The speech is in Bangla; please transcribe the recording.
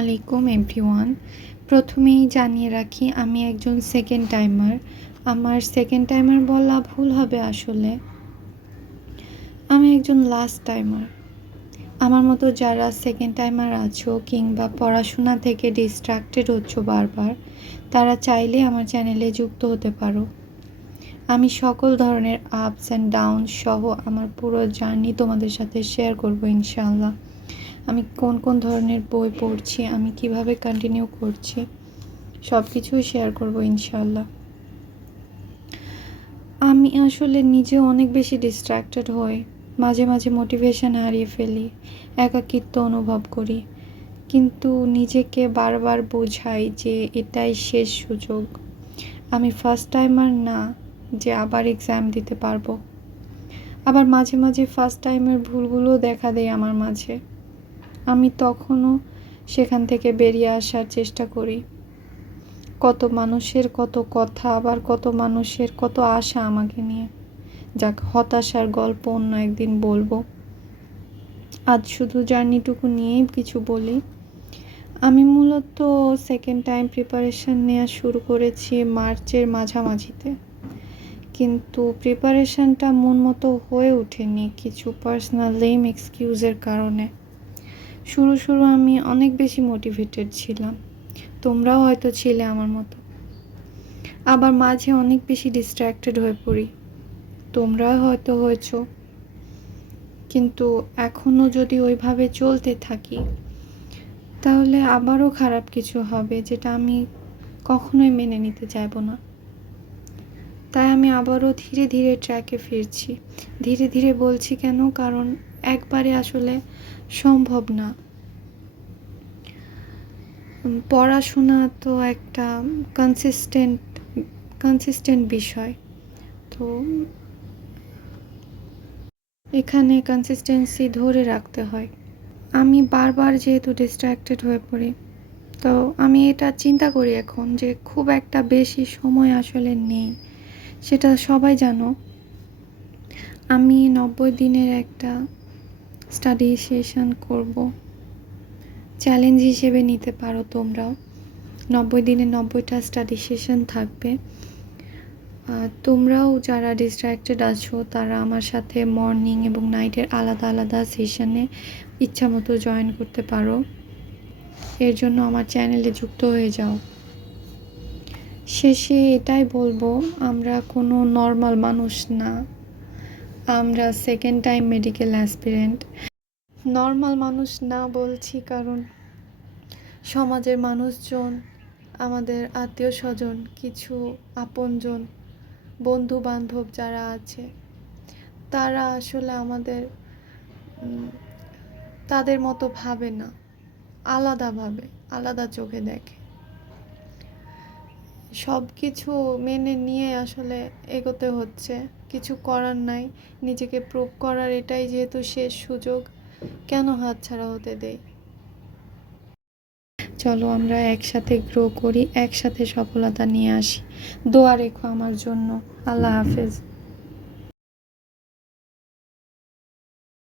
আলাইকুম এভরিওয়ান। প্রথমেই জানিয়ে রাখি আমি একজন সেকেন্ড টাইমার। আমার সেকেন্ড টাইমার বলা ভুল হবে, আসলে আমি একজন লাস্ট টাইমার। আমার মতো যারা সেকেন্ড টাইমার আছো কিংবা পড়াশোনা থেকে ডিস্ট্রাক্টেড হচ্ছ বারবার, তারা চাইলে আমার চ্যানেলে যুক্ত হতে পারো। আমি সকল ধরনের আপস অ্যান্ড ডাউন সহ আমার পুরো জার্নি তোমাদের সাথে শেয়ার করবো ইনশাআল্লাহ। আমি কোন কোন ধরনের বই পড়ছি, আমি কিভাবে কন্টিনিউ করছি, সব কিছুই শেয়ার করব ইনশাআল্লাহ। আমি আসলে নিজে অনেক বেশি ডিস্ট্র্যাক্টেড হই, মাঝে মাঝে মোটিভেশন হারিয়ে ফেলি, একাকিত্ব অনুভব করি, কিন্তু নিজেকে বারবার বোঝাই যে এটাই শেষ সুযোগ। আমি ফার্স্ট টাইমার না যে আবার এক্সাম দিতে পারবো। আবার মাঝে মাঝে ফার্স্ট টাইমের ভুলগুলো দেখা দেয় আমার মাঝে। আমি তখনও সেখান থেকে বেরিয়ে আসার চেষ্টা করি। কত মানুষের কত কথা, আবার কত মানুষের কত আশা আমাকে নিয়ে। যাক, হতাশার গল্প অন্য একদিন বলবো। আজ শুধু জার্নিটুকু নিয়েই কিছু বলি। আমি মূলত সেকেন্ড টাইম প্রিপারেশন নেওয়া শুরু করেছি মার্চের মাঝামাঝিতে, কিন্তু প্রিপারেশনটা মন মতো হয়ে ওঠেনি কিছু পার্সোনাল লেম এক্সকিউজের কারণে। শুরু আমি অনেক বেশি মোটিভেটেড ছিলাম, তোমরাও হয়তো ছিলে আমার মতো। আবার মাঝে অনেক বেশি ডিস্ট্র্যাক্টেড হয়ে পড়ি, তোমরাও হয়তো হয়েছো। কিন্তু এখনও যদি ওইভাবে চলতে থাকি, তাহলে আবারও খারাপ কিছু হবে, যেটা আমি কখনোই মেনে নিতে চাইবো না। তাই আমি আবারও ধীরে ধীরে ট্র্যাকে ফিরছি। ধীরে ধীরে বলছি কেন, কারণ একবারে আসলে সম্ভব না। পড়াশোনা তো একটা কনসিস্টেন্ট বিষয়, তো এখানে কনসিস্টেন্সি ধরে রাখতে হয়। আমি বারবার যেহেতু ডিস্ট্র্যাক্টেড হয়ে পড়ি, তো আমি এটা চিন্তা করি এখন যে খুব একটা বেশি সময় আসলে নেই। সেটা সবাই জানো। আমি 90 দিনের একটা স্টাডি সেশন করব, চ্যালেঞ্জ হিসেবে নিতে পারো তোমরাও। 90 দিনে 90টা স্টাডি সেশন থাকবে। তোমরাও যারা ডিস্ট্র্যাক্টেড আছো, তারা আমার সাথে মর্নিং এবং নাইটের আলাদা আলাদা সেশনে ইচ্ছা মতো জয়েন করতে পারো। এর জন্য আমার চ্যানেলে যুক্ত হয়ে যাও। শেষে এটাই বলবো, আমরা কোনো নর্মাল মানুষ না, আমরা second time medical aspirant. Normal মানুষ না বলছি কারণ সমাজের মানুষজন, আমাদের আত্মীয় স্বজন, কিছু আপনজন, বন্ধু বান্ধব যারা আছে, তারা আসলে আমাদের তাদের মতো ভাবে না, আলাদাভাবে, আলাদা চোখে দেখে। সব কিছু মেনে নিয়ে আসলে এগোতে হচ্ছে, কিছু করার নাই। নিজেকে প্রুভ করার এটাই যেহেতু শেষ সুযোগ, কেন হাতছাড়া হতে দেই। চলো আমরা একসাথে গ্রো করি, একসাথে সফলতা নিয়ে আসি। দোয়া রেখো আমার জন্য। আল্লাহ হাফেজ।